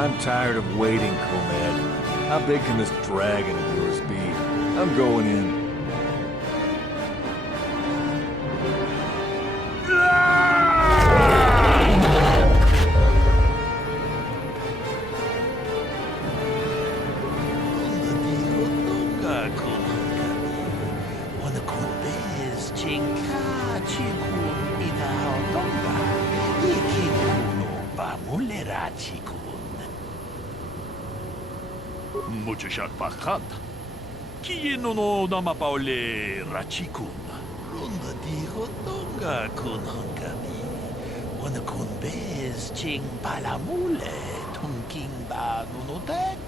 I'm tired of waiting, Comad. How big can this dragon of yours be? I'm going in. Muchachak pakat. Kieno no namapaole rachikun. Runda dijo tonga kun hangami. Wana kun bez ching palamule tungking ba nunotek.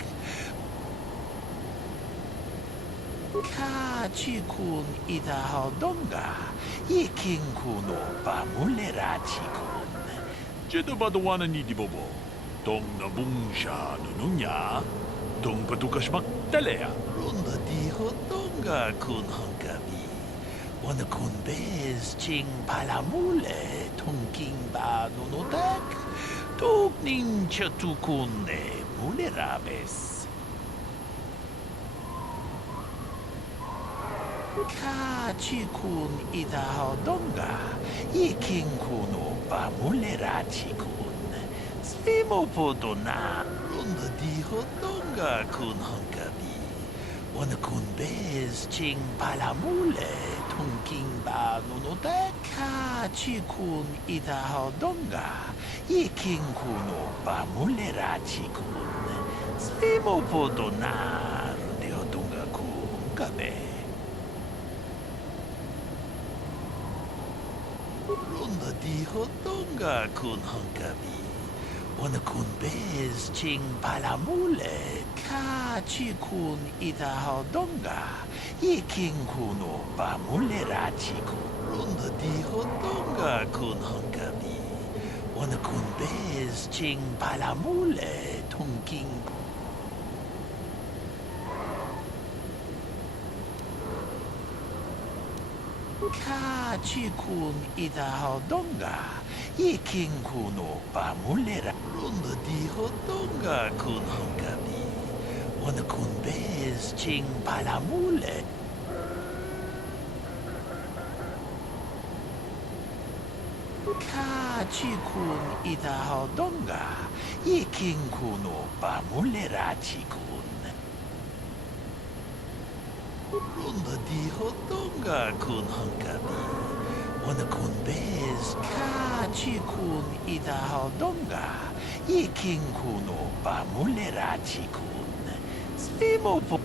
Ka chikun ida hodonga. Yiking kuno ba mule rachikun. Jedo badwana ni dibobo. Tong na bungsha nununya. Tung patukas magtalea. Runda dijo tonga kun hangami. Wana kun bez ching palamule tungking ba nunotek. Tuk nin chatukune mule rabes. Ka chikun ida hodonga. Yiking kuno ba mule rachikun. Slimo podona. Runda dijo tonga kun hangami. Wana kun bez ching palamule tungking ba nunotek. Ka chikun ida hodonga. Yiking kuno ba mule rachikun. Slimo podona. Runde hodonga kun kabe. Runda dijo tonga kun hangami. Wana kun bez ching palamule. Ka chikun ida hodonga. Yiking kuno ba mule rachikun. Runda dijo tonga kun hangami. Wana kun bez ching palamule tungking. Ka chikun ida hodonga. Yiking kuno ba mule rachikun. Runda dijo tonga kun hangami. Wana kun bez ching palamule. Ka chikun ida hodonga. Yiking kuno ba mule rachikun. Runda dijo tonga kun hangami. Wana kun bez ka chikun ida hodonga. Yiking kuno ba mule rachikun. Slimo po.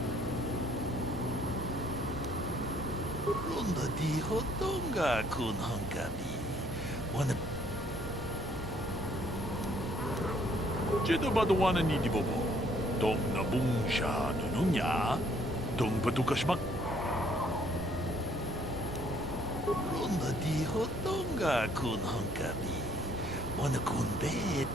Runda dijo tonga kun hangami. Wana. Jedo badwana ni dibobo. Tong na bungsha nununya. Tong patukas mak. Runda dijo tonga kun hangami. Wana kun bet.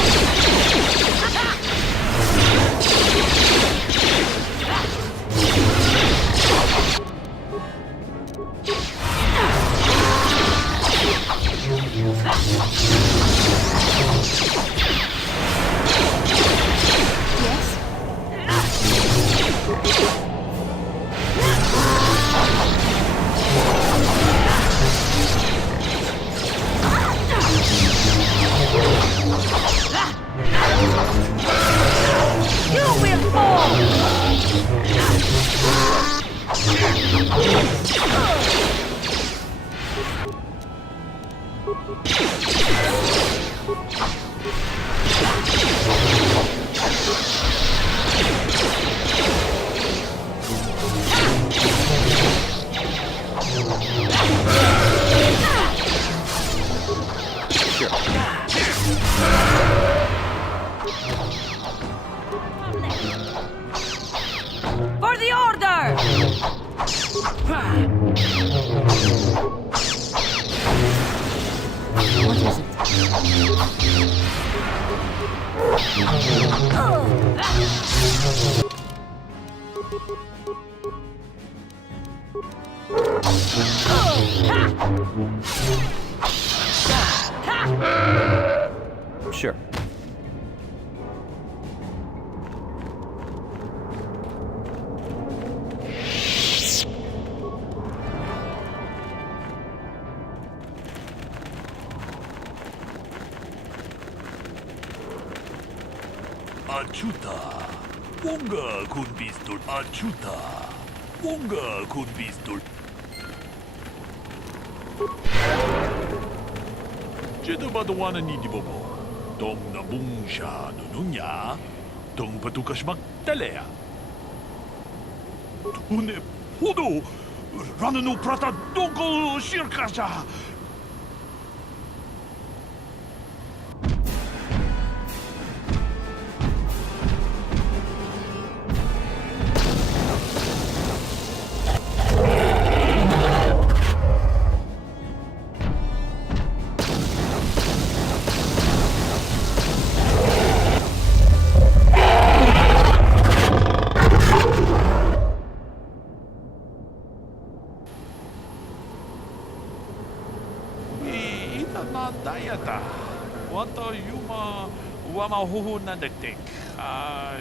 Check. For the order! What is it? Sure. Achuta. Wonga kun pistol. Achuta. Wonga kun pistol. Jeda badawana ni dibobo. Dong na bungsha nununya. Dong patukas magtalea. Tune podo. Rananu prata dongol shirkasha. Dayata. Wanta yuma wamahuhu na dagdag.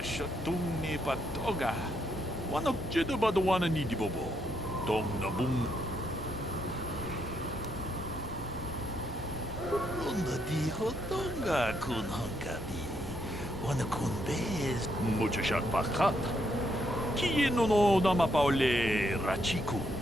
Shatung ni patoga. Wanak jeda badawana ni dibobo. Dong na bung. Onda di hotonga kun hankabi. Wana kun bez. Mucho shak pakat. Kiye no nama paole rachikun.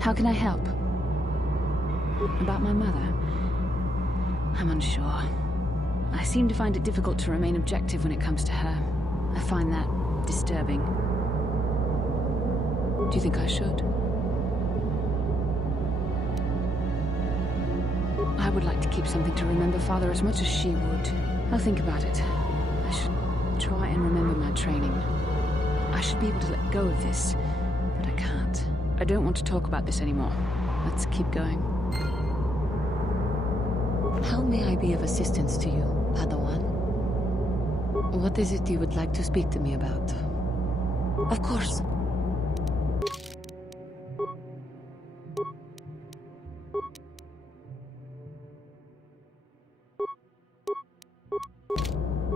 How can I help? About my mother? I'm unsure. I seem to find it difficult to remain objective when it comes to her. I find that disturbing. Do you think I should? I would like to keep something to remember Father as much as she would. I'll think about it. I should try and remember my training. I should be able to let go of this, but I can't. I don't want to talk about this anymore. Let's keep going. How may I be of assistance to you, Padawan? What is it you would like to speak to me about? Of course.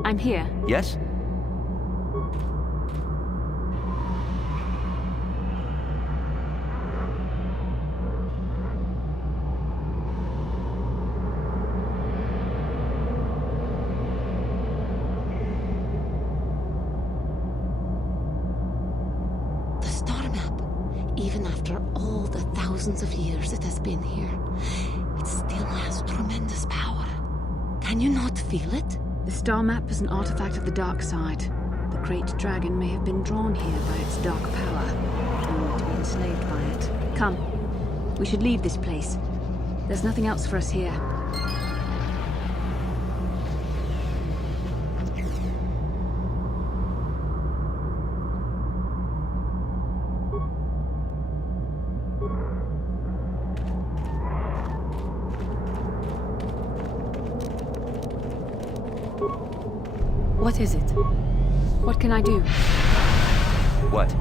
I'm here. Yes? The star map. Even after all the thousands of years it has been here, it still has tremendous power. Can you not feel it? The star map is an artifact of the dark side. The great dragon may have been drawn here by its dark power, only to be enslaved by it. Come. We should leave this place. There's nothing else for us here. What is it? What can I do? What?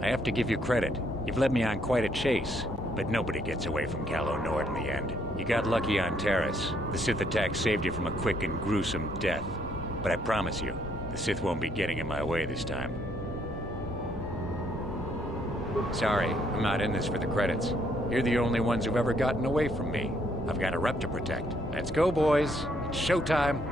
I have to give you credit. You've led me on quite a chase. But nobody gets away from KotOR in the end. You got lucky on Terrace. The Sith attack saved you from a quick and gruesome death. But I promise you, the Sith won't be getting in my way this time. Sorry, I'm not in this for the credits. You're the only ones who've ever gotten away from me. I've got a rep to protect. Let's go, boys. It's showtime.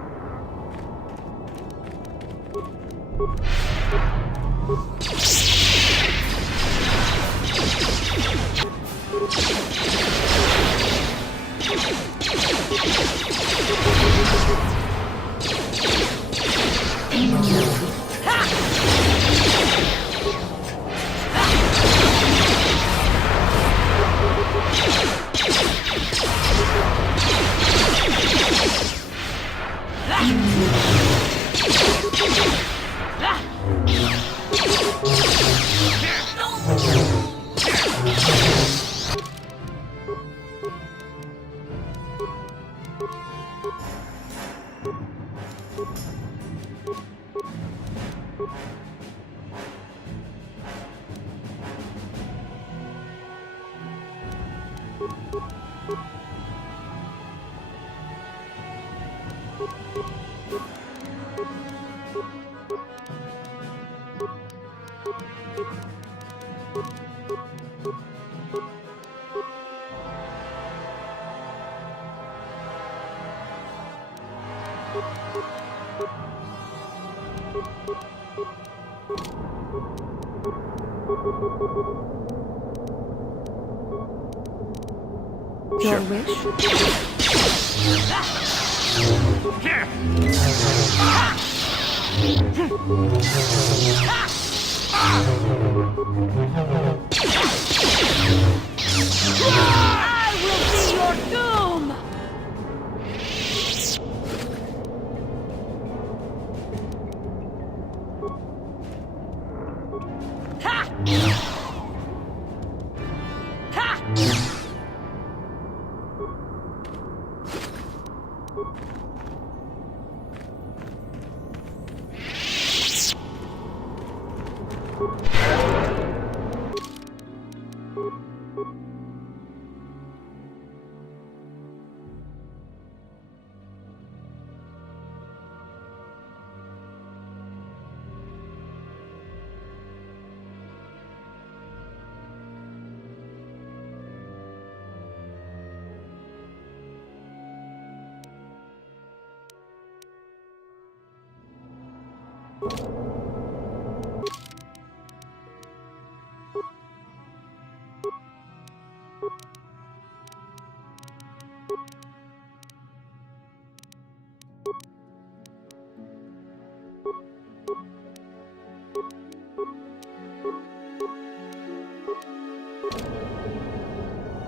Your wish? I will be your doom! Ha! Ha!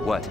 What?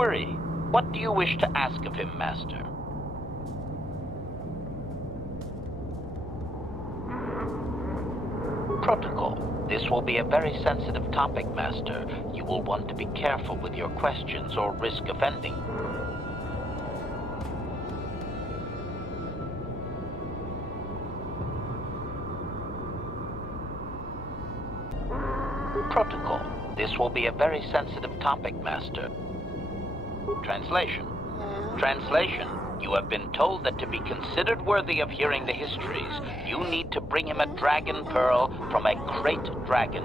Query, what do you wish to ask of him, Master? Protocol. This will be a very sensitive topic, Master. You will want to be careful with your questions or risk offending. Protocol. This will be a very sensitive topic, Master. Translation. Translation. You have been told that to be considered worthy of hearing the histories, you need to bring him a dragon pearl from a great dragon.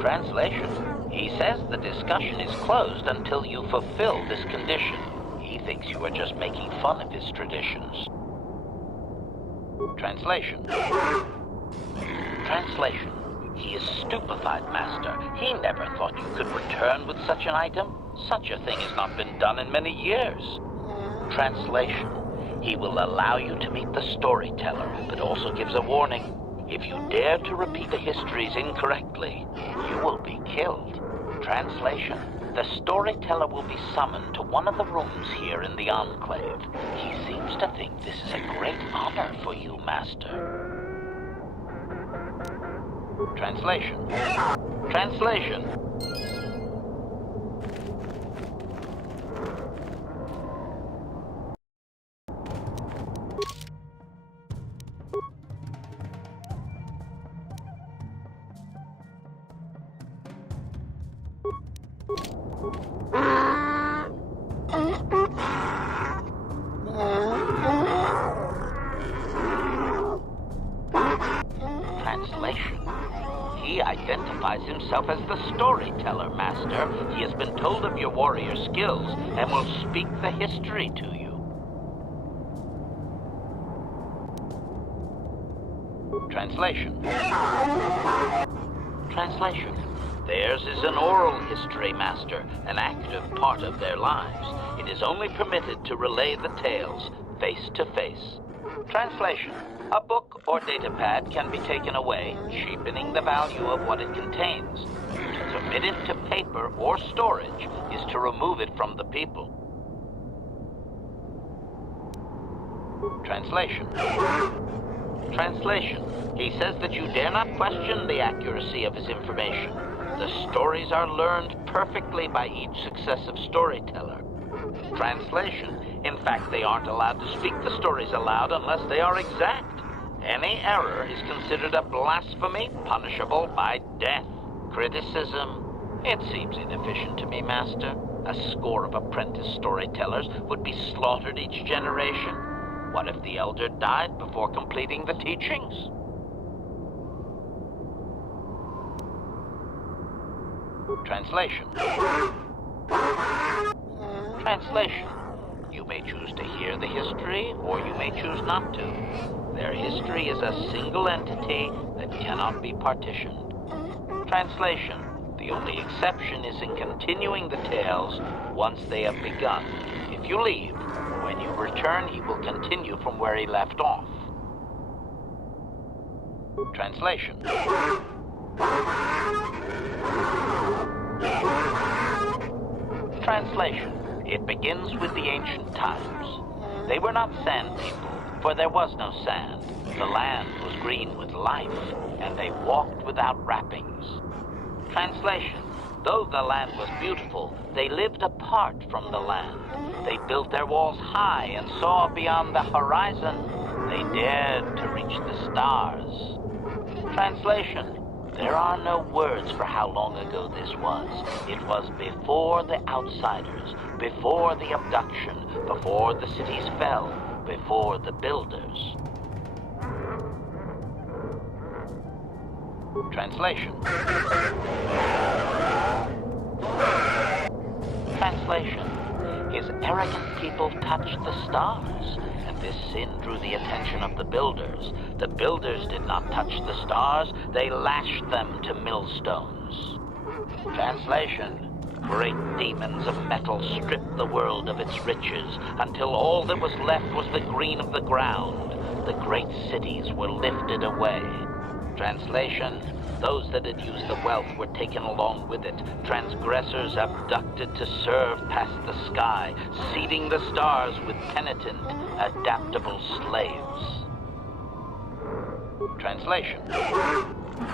Translation. He says the discussion is closed until you fulfill this condition. He thinks you are just making fun of his traditions. Translation. Translation. He is stupefied, Master. He never thought you could return with such an item. Such a thing has not been done in many years. Translation. He will allow you to meet the storyteller, but also gives a warning. If you dare to repeat the histories incorrectly, you will be killed. Translation. The storyteller will be summoned to one of the rooms here in the Enclave. He seems to think this is a great honor for you, Master. Translation. Translation. Translation. He identifies himself as the storyteller, Master. He has been told of your warrior skills and will speak the history to you. Translation. Translation. Theirs is an oral history, Master, an active part of their lives. It is only permitted to relay the tales face to face. Translation. A book or datapad can be taken away, cheapening the value of what it contains. To commit it to paper or storage is to remove it from the people. Translation. Translation. He says that you dare not question the accuracy of his information. The stories are learned perfectly by each successive storyteller. Translation. In fact, they aren't allowed to speak the stories aloud unless they are exact. Any error is considered a blasphemy punishable by death. Criticism. It seems inefficient to me, Master. A score of apprentice storytellers would be slaughtered each generation. What if the elder died before completing the teachings? Translation. Translation. You may choose to hear the history, or you may choose not to. Their history is a single entity that cannot be partitioned. Translation. The only exception is in continuing the tales once they have begun. If you leave, when you return, he will continue from where he left off. Translation. Translation. It begins with the ancient times. They were not sand people, for there was no sand. The land was green with life, and they walked without wrappings. Translation. Though the land was beautiful, they lived apart from the land. They built their walls high and saw beyond the horizon. They dared to reach the stars. Translation: there are no words for how long ago this was. It was before the outsiders, before the abduction, before the cities fell, before the builders. Translation. Translation. His arrogant people touched the stars, and this sin drew the attention of the builders. The builders did not touch the stars, they lashed them to millstones. Translation. Great demons of metal stripped the world of its riches, until all that was left was the green of the ground. The great cities were lifted away. Translation. Those that had used the wealth were taken along with it. Transgressors abducted to serve past the sky, seeding the stars with penitent, adaptable slaves. Translation.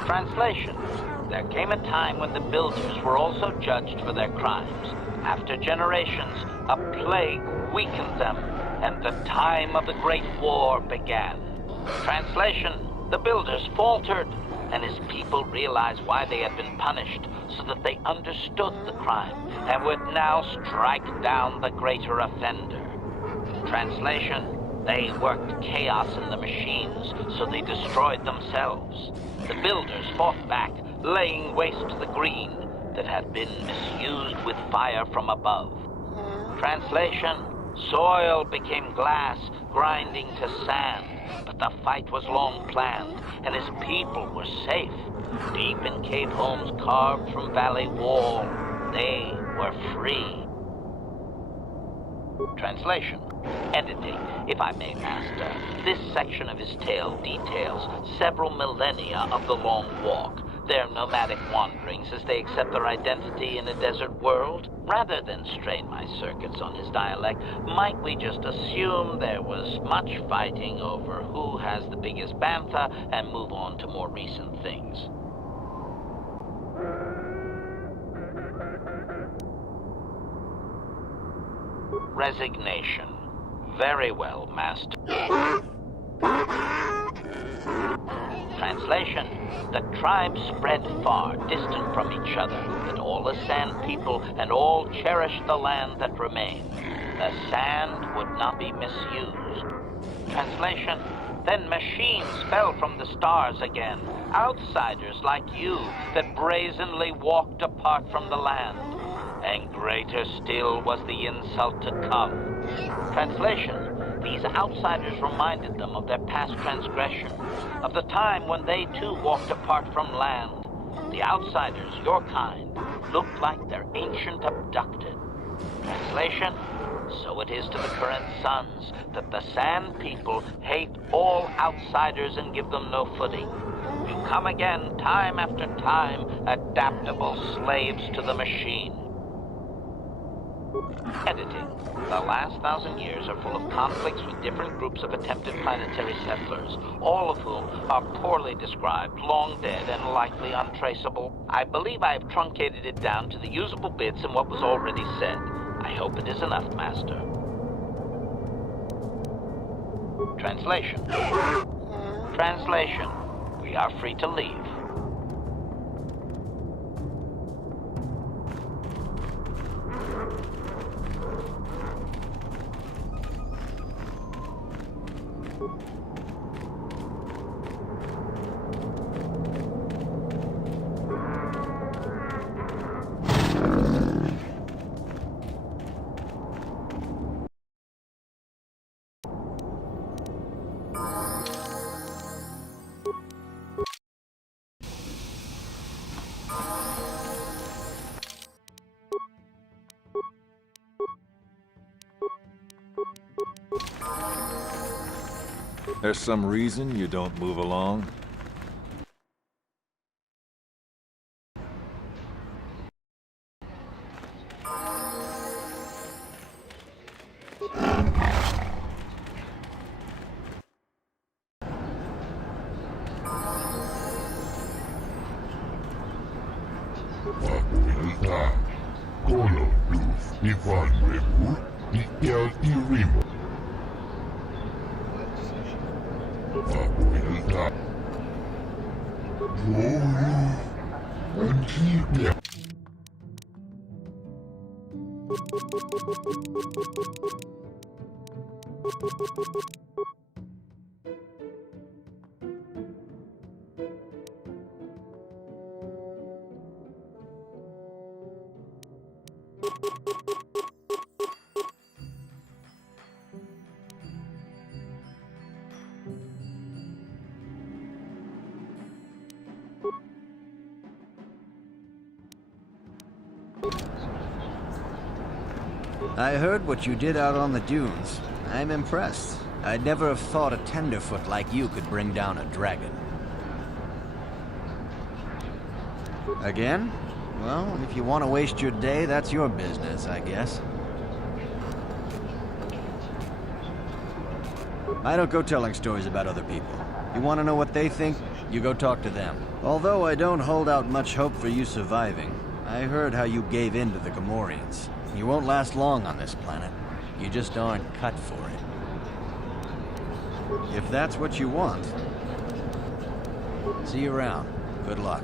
Translation. There came a time when the builders were also judged for their crimes. After generations, a plague weakened them, and the time of the Great War began. Translation. The builders faltered, and his people realized why they had been punished, so that they understood the crime and would now strike down the greater offender. Translation: they worked chaos in the machines, so they destroyed themselves. The builders fought back, laying waste to the green that had been misused with fire from above. Translation: soil became glass, grinding to sand. But the fight was long planned, and his people were safe. Deep in cave homes carved from valley wall, they were free. Translation. Editing, if I may, Master. This section of his tale details several millennia of the long walk, their nomadic wanderings as they accept their identity in a desert world. Rather than strain my circuits on his dialect, might we just assume there was much fighting over who has the biggest bantha and move on to more recent things? Resignation. Very well, Master. Translation. The tribes spread far, distant from each other, but all the sand people and all cherished the land that remained. The sand would not be misused. Translation. Then machines fell from the stars again, outsiders like you that brazenly walked apart from the land. And greater still was the insult to come. Translation. These outsiders reminded them of their past transgression, of the time when they too walked apart from land. The outsiders, your kind, looked like their ancient abducted. Translation. So it is to the current sons that the Sand People hate all outsiders and give them no footing. You come again, time after time, adaptable slaves to the machine. Editing. The last 1,000 years are full of conflicts with different groups of attempted planetary settlers, all of whom are poorly described, long dead, and likely untraceable. I believe I have truncated it down to the usable bits in what was already said. I hope it is enough, Master. Translation. Translation. We are free to leave. There's some reason you don't move along? I heard what you did out on the dunes. I'm impressed. I'd never have thought a tenderfoot like you could bring down a dragon. Again? Well, if you want to waste your day, that's your business, I guess. I don't go telling stories about other people. You want to know what they think? You go talk to them. Although I don't hold out much hope for you surviving, I heard how you gave in to the Gamorreans. You won't last long on this planet. You just aren't cut for it. If that's what you want, see you around. Good luck.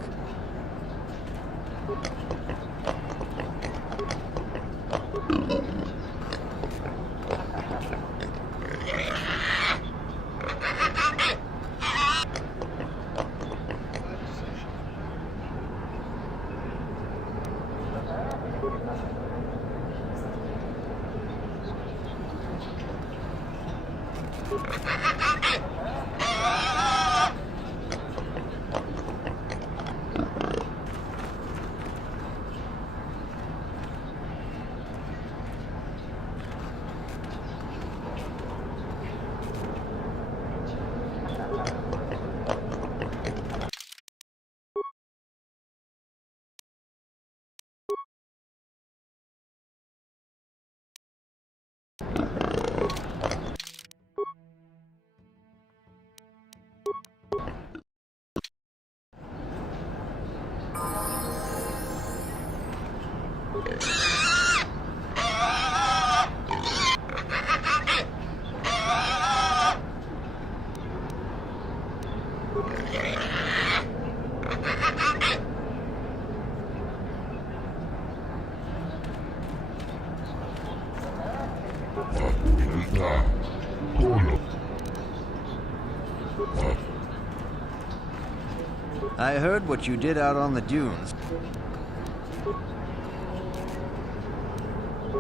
I heard what you did out on the dunes.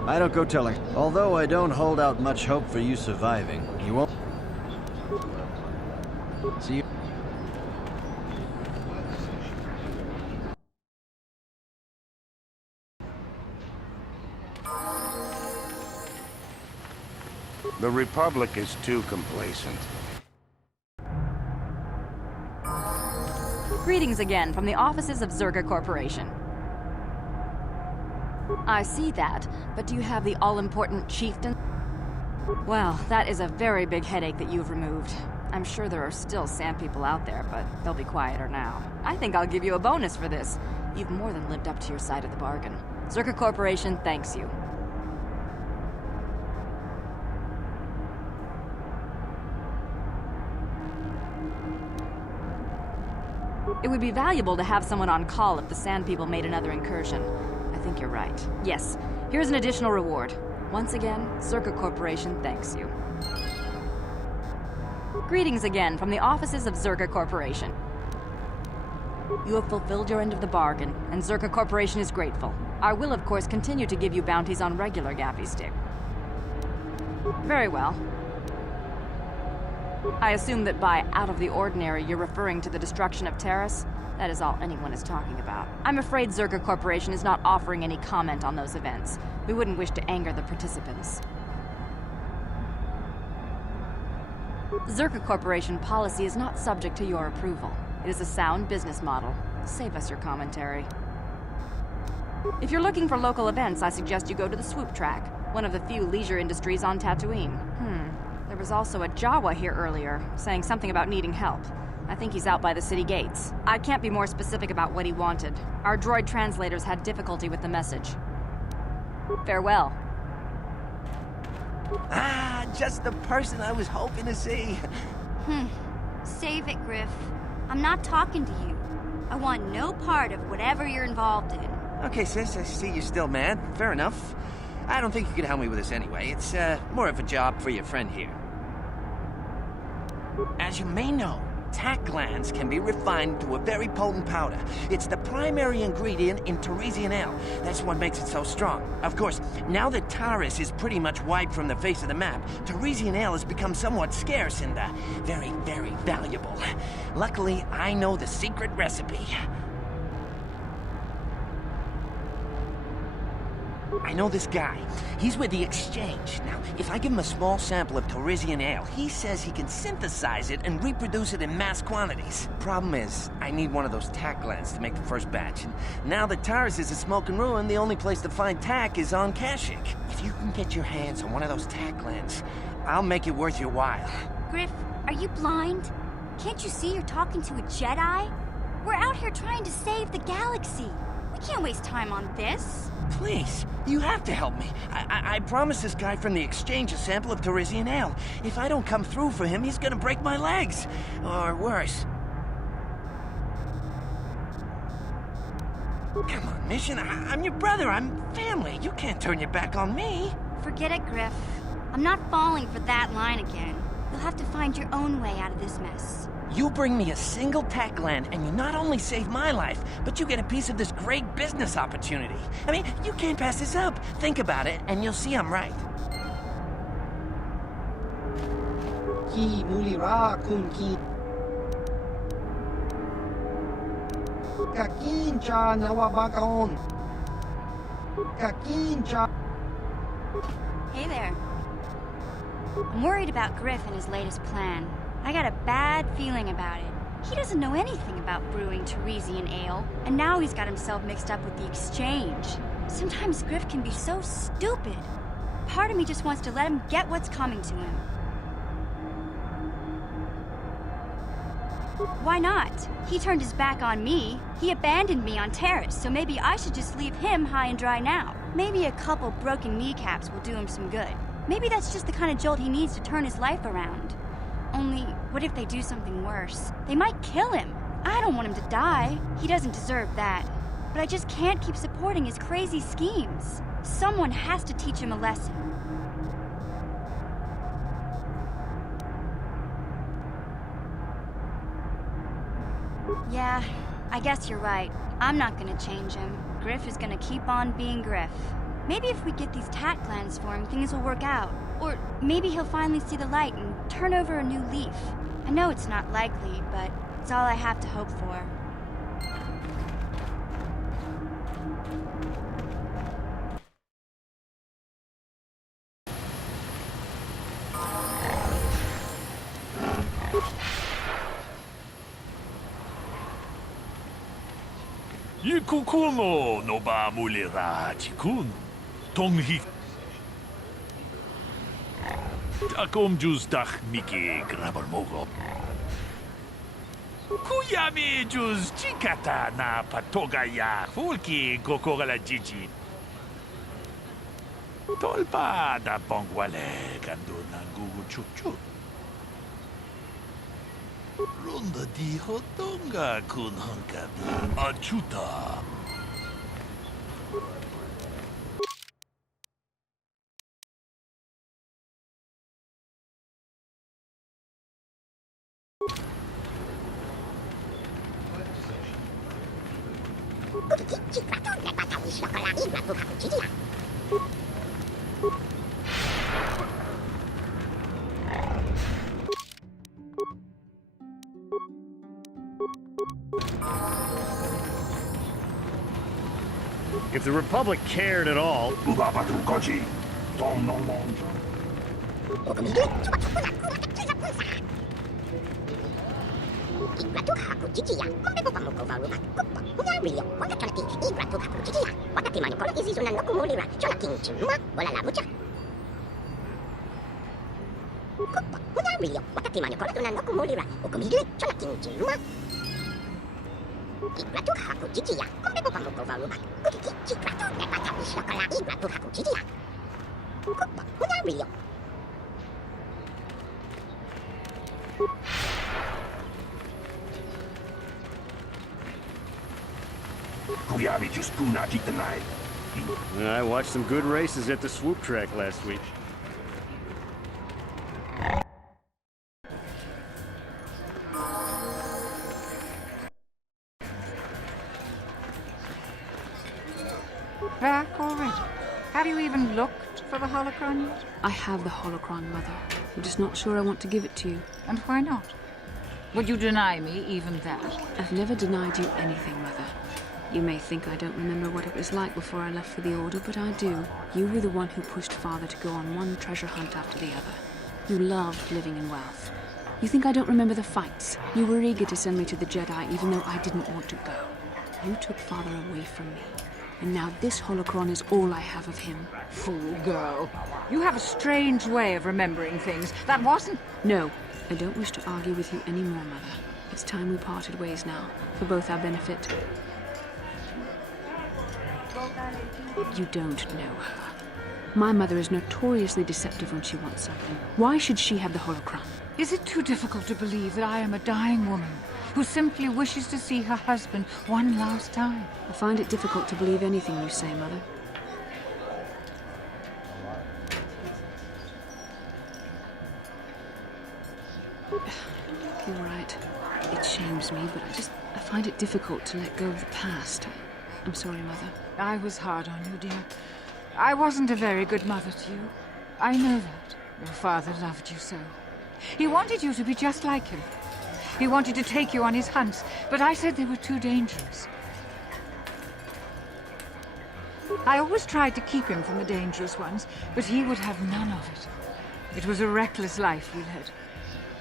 I don't go telling. Although I don't hold out much hope for you surviving, you won't. See you. The Republic is too complacent. Greetings again from the offices of Zerga Corporation. I see that, but do you have the all-important chieftain? Well, that is a very big headache that you've removed. I'm sure there are still sand people out there, but they'll be quieter now. I think I'll give you a bonus for this. You've more than lived up to your side of the bargain. Zerga Corporation thanks you. It would be valuable to have someone on call if the Sand People made another incursion. I think you're right. Yes, here's an additional reward. Once again, Zerga Corporation thanks you. Greetings again from the offices of Zerga Corporation. You have fulfilled your end of the bargain, and Zerga Corporation is grateful. I will, of course, continue to give you bounties on regular Gappy Stick. Very well. I assume that by out of the ordinary, you're referring to the destruction of Terrace? That is all anyone is talking about. I'm afraid Zerga Corporation is not offering any comment on those events. We wouldn't wish to anger the participants. Zerga Corporation policy is not subject to your approval. It is a sound business model. Save us your commentary. If you're looking for local events, I suggest you go to the Swoop Track, one of the few leisure industries on Tatooine. There was also a Jawa here earlier, saying something about needing help. I think he's out by the city gates. I can't be more specific about what he wanted. Our droid translators had difficulty with the message. Farewell. Ah, just the person I was hoping to see. Save it, Griff. I'm not talking to you. I want no part of whatever you're involved in. Okay, sis, I see you're still mad. Fair enough. I don't think you can help me with this anyway. It's, more of a job for your friend here. As you may know, tack glands can be refined to a very potent powder. It's the primary ingredient in Teresian ale. That's what makes it so strong. Of course, now that Taris is pretty much wiped from the face of the map, Teresian ale has become somewhat scarce and, very, very valuable. Luckily, I know the secret recipe. I know this guy. He's with the Exchange. Now, if I give him a small sample of Teresian ale, he says he can synthesize it and reproduce it in mass quantities. Problem is, I need one of those tack glands to make the first batch. And now that Taris is a smoking ruin, the only place to find tack is on Kashyyyk. If you can get your hands on one of those tack glands, I'll make it worth your while. Griff, are you blind? Can't you see you're talking to a Jedi? We're out here trying to save the galaxy. We can't waste time on this. Please, you have to help me. I promised this guy from the Exchange a sample of Teresian ale. If I don't come through for him, he's gonna break my legs. Or worse. Come on, Mission. I'm your brother. I'm family. You can't turn your back on me. Forget it, Griff. I'm not falling for that line again. You'll have to find your own way out of this mess. You bring me a single tack gland, and you not only save my life, but you get a piece of this great business opportunity. I mean, you can't pass this up. Think about it, and you'll see I'm right. Ki mulira kun ki. Kakincha nawabakaon. Kakincha. Hey there. I'm worried about Griff and his latest plan. I got a bad feeling about it. He doesn't know anything about brewing Teresian ale, and now he's got himself mixed up with the Exchange. Sometimes Griff can be so stupid. Part of me just wants to let him get what's coming to him. Why not? He turned his back on me. He abandoned me on Terrace, so maybe I should just leave him high and dry now. Maybe a couple broken kneecaps will do him some good. Maybe that's just the kind of jolt he needs to turn his life around. Only, what if they do something worse? They might kill him. I don't want him to die. He doesn't deserve that. But I just can't keep supporting his crazy schemes. Someone has to teach him a lesson. Yeah, I guess you're right. I'm not gonna change him. Griff is gonna keep on being Griff. Maybe if we get these tack glands for him, things will work out. Or maybe he'll finally see the light and turn over a new leaf. I know it's not likely, but it's all I have to hope for. Yikukuno no ba mulira chikun. Tonghi. Akom jus dach miki grabalmogo. Kuyami jus chikata na patoga ya fulki gokora jiji. Tolpa da bongwale gando nangugu chuchu. Ronda di hotonga kun hankabi achuta. If the Republic cared at all... I watched some good races at the swoop track last week. Back already? Have you even looked for the holocron yet? I have the holocron, Mother. I'm just not sure I want to give it to you. And why not? Would you deny me even that? I've never denied you anything, Mother. You may think I don't remember what it was like before I left for the Order, but I do. You were the one who pushed Father to go on one treasure hunt after the other. You loved living in wealth. You think I don't remember the fights? You were eager to send me to the Jedi even though I didn't want to go. You took Father away from me. And now this holocron is all I have of him. Fool girl. You have a strange way of remembering things. That wasn't... No, I don't wish to argue with you anymore, Mother. It's time we parted ways now, for both our benefit. You don't know her. My mother is notoriously deceptive when she wants something. Why should she have the holocron? Is it too difficult to believe that I am a dying woman who simply wishes to see her husband one last time? I find it difficult to believe anything you say, Mother. You're right. It shames me, but I find it difficult to let go of the past. I'm sorry, Mother. I was hard on you, dear. I wasn't a very good mother to you. I know that. Your father loved you so. He wanted you to be just like him. He wanted to take you on his hunts, but I said they were too dangerous. I always tried to keep him from the dangerous ones, but he would have none of it. It was a reckless life we led.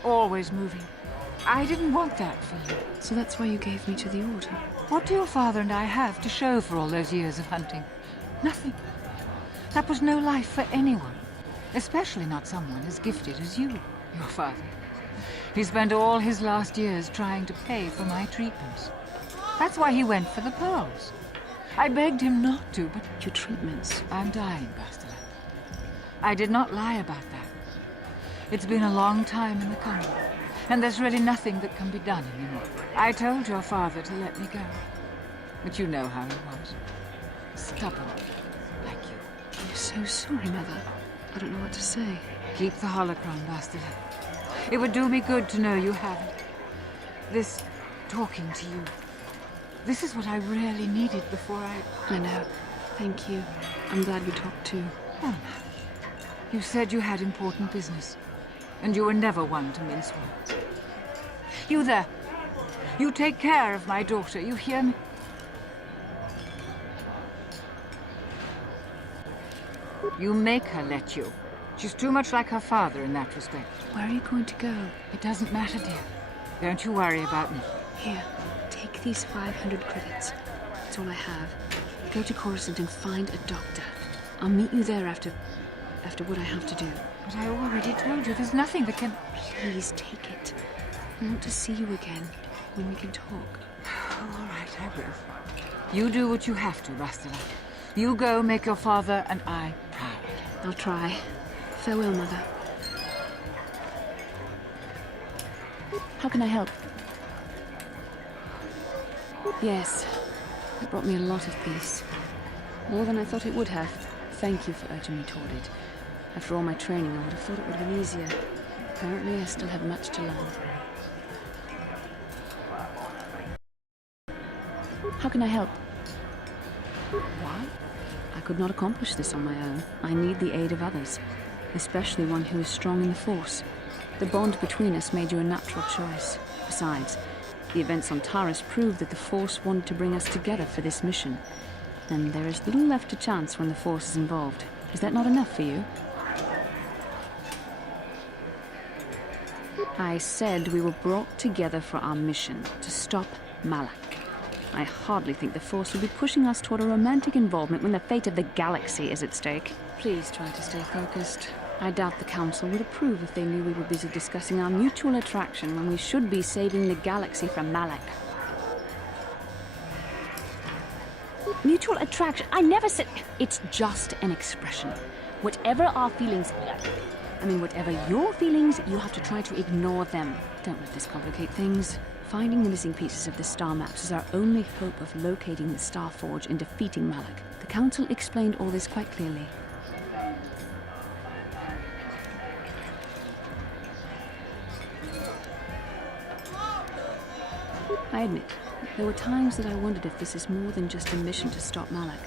Always moving. I didn't want that for you. So that's why you gave me to the Order? What do your father and I have to show for all those years of hunting? Nothing. That was no life for anyone. Especially not someone as gifted as you, your father. He spent all his last years trying to pay for my treatments. That's why he went for the pearls. I begged him not to, but... Your treatments? I'm dying, Bastila. I did not lie about that. It's been a long time in the coming, and there's really nothing that can be done anymore. I told your father to let me go, but you know how he was. Stubborn, like you. I'm so sorry, Mother. I don't know what to say. Keep the holocron, Bastila. It would do me good to know you have it. This talking to you. This is what I really needed before I know. Thank you. I'm glad we talked too. Oh, no. You said you had important business, and you were never one to mince words. You there. You take care of my daughter, you hear me? You make her let you. She's too much like her father in that respect. Where are you going to go? It doesn't matter, dear. Don't you worry about me. Here, take these 500 credits. That's all I have. Go to Coruscant and find a doctor. I'll meet you there after what I have to do. But I already told you there's nothing that can... Please take it. I want to see you again, when we can talk. All right, I will. You do what you have to, Bastila. You go make your father and I proud. I'll try. Farewell, Mother. How can I help? Yes. It brought me a lot of peace. More than I thought it would have. Thank you for urging me toward it. After all my training, I would have thought it would have been easier. Apparently, I still have much to learn. How can I help? Why? I could not accomplish this on my own. I need the aid of others, especially one who is strong in the Force. The bond between us made you a natural choice. Besides, the events on Taris proved that the Force wanted to bring us together for this mission. And there is little left to chance when the Force is involved. Is that not enough for you? I said we were brought together for our mission, to stop Malak. I hardly think the Force would be pushing us toward a romantic involvement when the fate of the galaxy is at stake. Please try to stay focused. I doubt the Council would approve if they knew we were busy discussing our mutual attraction when we should be saving the galaxy from Malak. Mutual attraction? I never said... It's just an expression. Whatever our feelings... I mean, whatever your feelings, you have to try to ignore them. Don't let this complicate things. Finding the missing pieces of the star maps is our only hope of locating the Star Forge and defeating Malak. The Council explained all this quite clearly. I admit, there were times that I wondered if this is more than just a mission to stop Malak.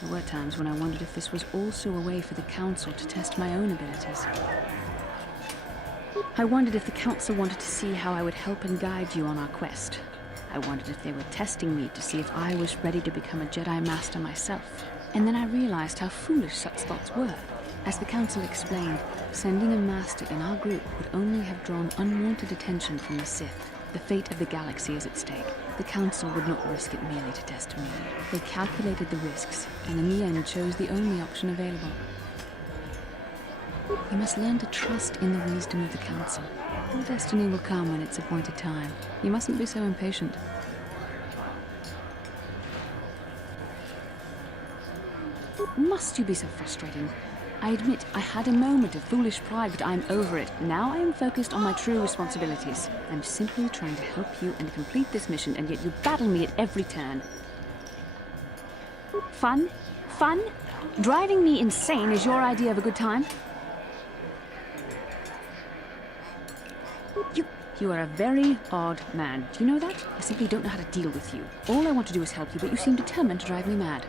There were times when I wondered if this was also a way for the Council to test my own abilities. I wondered if the Council wanted to see how I would help and guide you on our quest. I wondered if they were testing me to see if I was ready to become a Jedi Master myself. And then I realized how foolish such thoughts were. As the Council explained, sending a Master in our group would only have drawn unwanted attention from the Sith. The fate of the galaxy is at stake. The Council would not risk it merely to test me. They calculated the risks, and in the end chose the only option available. You must learn to trust in the wisdom of the Council. Your destiny will come when it's appointed time. You mustn't be so impatient. Must you be so frustrating? I admit I had a moment of foolish pride, but I'm over it. Now I am focused on my true responsibilities. I'm simply trying to help you and complete this mission, and yet you battle me at every turn. Fun? Fun? Driving me insane is your idea of a good time? You are a very odd man. Do you know that? I simply don't know how to deal with you. All I want to do is help you, but you seem determined to drive me mad.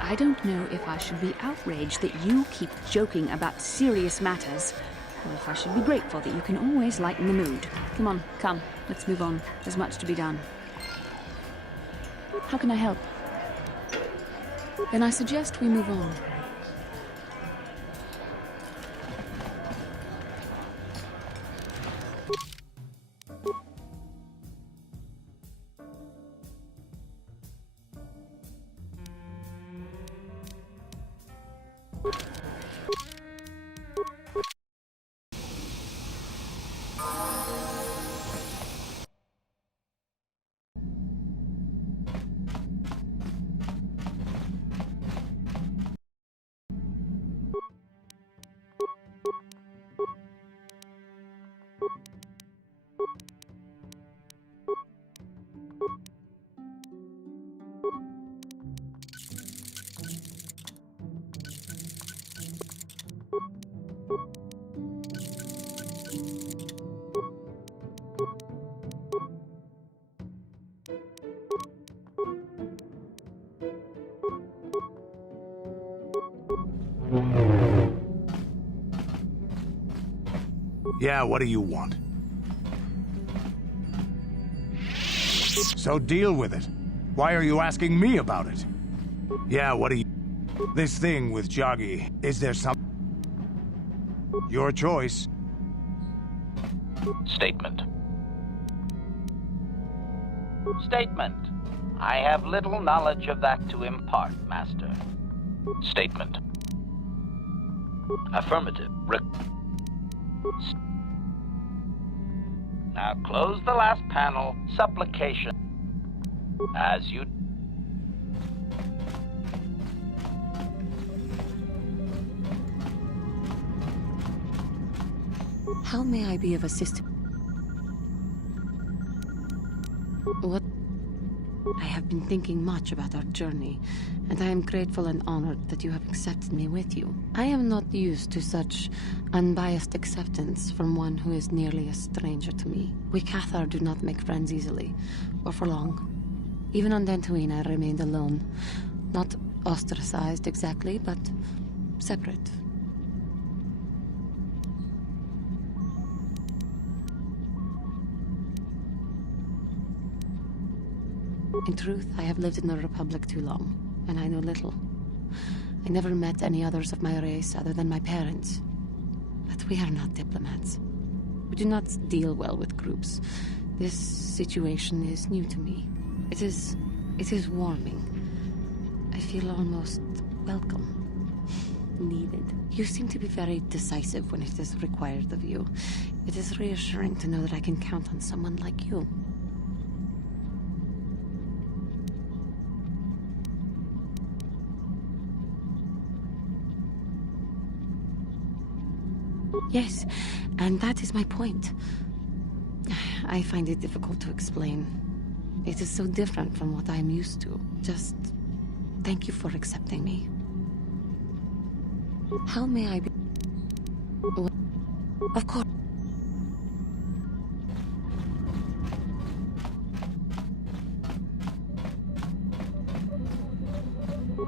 I don't know if I should be outraged that you keep joking about serious matters, or if I should be grateful that you can always lighten the mood. Come on, come, let's move on. There's much to be done. How can I help? Then I suggest we move on. Yeah, what do you want? So deal with it. Why are you asking me about it? Yeah, what do you... This thing with Joggy, is there some... Your choice. Statement. Statement. I have little knowledge of that to impart, Master. Statement. Affirmative. Now close the last panel. Supplication. As you... How may I be of assistance? What? I have been thinking much about our journey, and I am grateful and honored that you have accepted me with you. I am not used to such unbiased acceptance from one who is nearly a stranger to me. We KotOR do not make friends easily, or for long. Even on Dantooine, I remained alone. Not ostracized exactly, but separate. In truth, I have lived in the Republic too long, and I know little. I never met any others of my race other than my parents. But we are not diplomats. We do not deal well with groups. This situation is new to me. It is warming. I feel almost welcome. Needed. You seem to be very decisive when it is required of you. It is reassuring to know that I can count on someone like you. Yes, and that is my point. I find it difficult to explain. It is so different from what I am used to. Just thank you for accepting me. How may I be... Of course.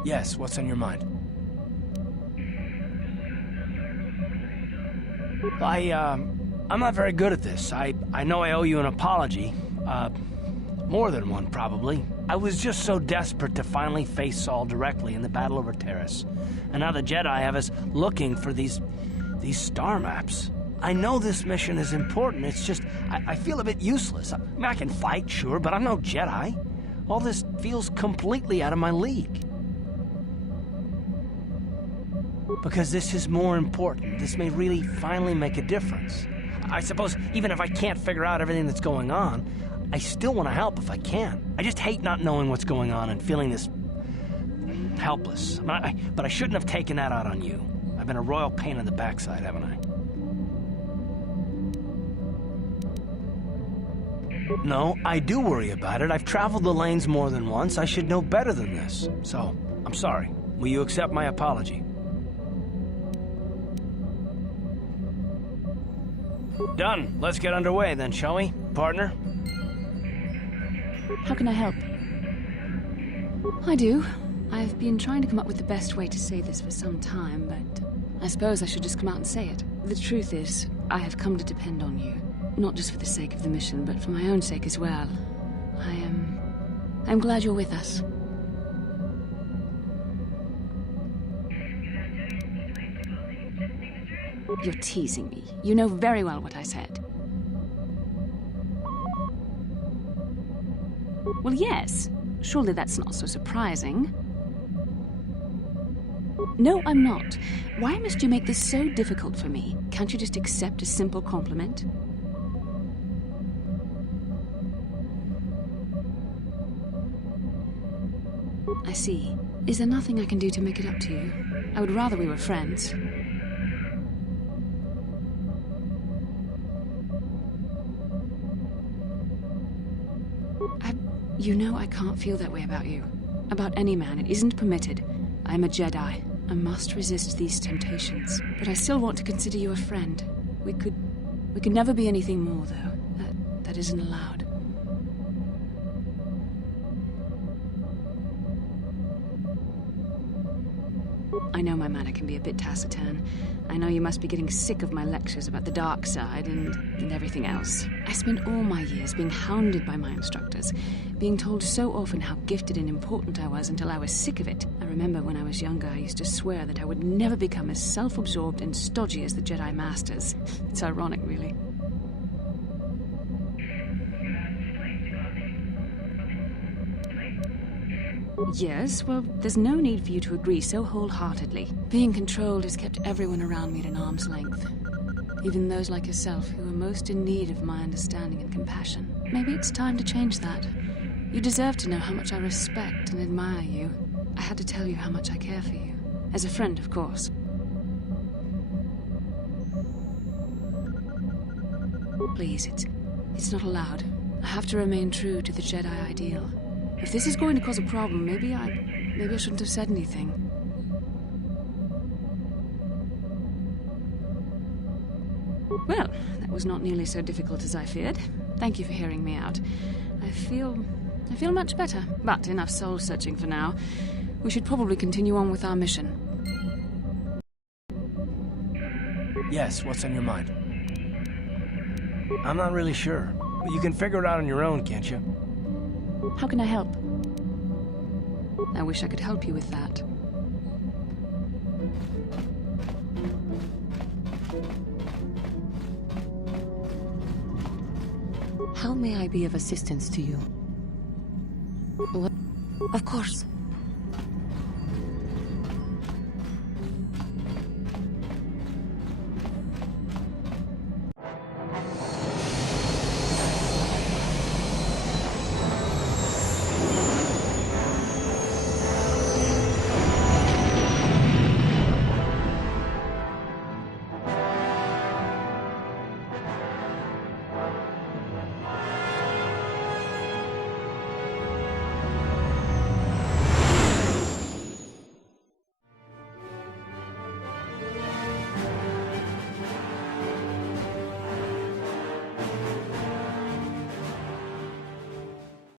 Yes, what's on your mind? I'm not very good at this. I know I owe you an apology. More than one, probably. I was just so desperate to finally face Saul directly in the battle over Terrace. And now the Jedi have us looking for these star maps. I know this mission is important, it's just, I feel a bit useless. I mean, I can fight, sure, but I'm no Jedi. All this feels completely out of my league. Because this is more important. This may really finally make a difference. I suppose even if I can't figure out everything that's going on, I still want to help if I can. I just hate not knowing what's going on and feeling this... helpless. But I shouldn't have taken that out on you. I've been a royal pain in the backside, haven't I? No, I do worry about it. I've traveled the lanes more than once. I should know better than this. So, I'm sorry. Will you accept my apology? Done. Let's get underway then, shall we, partner? How can I help? I do. I've been trying to come up with the best way to say this for some time, but I suppose I should just come out and say it. The truth is, I have come to depend on you. Not just for the sake of the mission, but for my own sake as well. I'm glad you're with us. You're teasing me. You know very well what I said. Well, yes. Surely that's not so surprising. No, I'm not. Why must you make this so difficult for me? Can't you just accept a simple compliment? I see. Is there nothing I can do to make it up to you? I would rather we were friends. You know I can't feel that way about you. About any man. It isn't permitted. I'm a Jedi. I must resist these temptations. But I still want to consider you a friend. We could never be anything more, though. That isn't allowed. I know my manner can be a bit taciturn. I know you must be getting sick of my lectures about the dark side and everything else. I spent all my years being hounded by my instructors, being told so often how gifted and important I was until I was sick of it. I remember when I was younger, I used to swear that I would never become as self-absorbed and stodgy as the Jedi Masters. It's ironic, really. Yes, well, there's no need for you to agree so wholeheartedly. Being controlled has kept everyone around me at an arm's length. Even those like yourself who are most in need of my understanding and compassion. Maybe it's time to change that. You deserve to know how much I respect and admire you. I had to tell you how much I care for you. As a friend, of course. Please, it's not allowed. I have to remain true to the Jedi ideal. If this is going to cause a problem, maybe I shouldn't have said anything. Well, that was not nearly so difficult as I feared. Thank you for hearing me out. I feel much better. But enough soul-searching for now. We should probably continue on with our mission. Yes, what's on your mind? I'm not really sure. But you can figure it out on your own, can't you? How can I help? I wish I could help you with that. How may I be of assistance to you? What? Of course.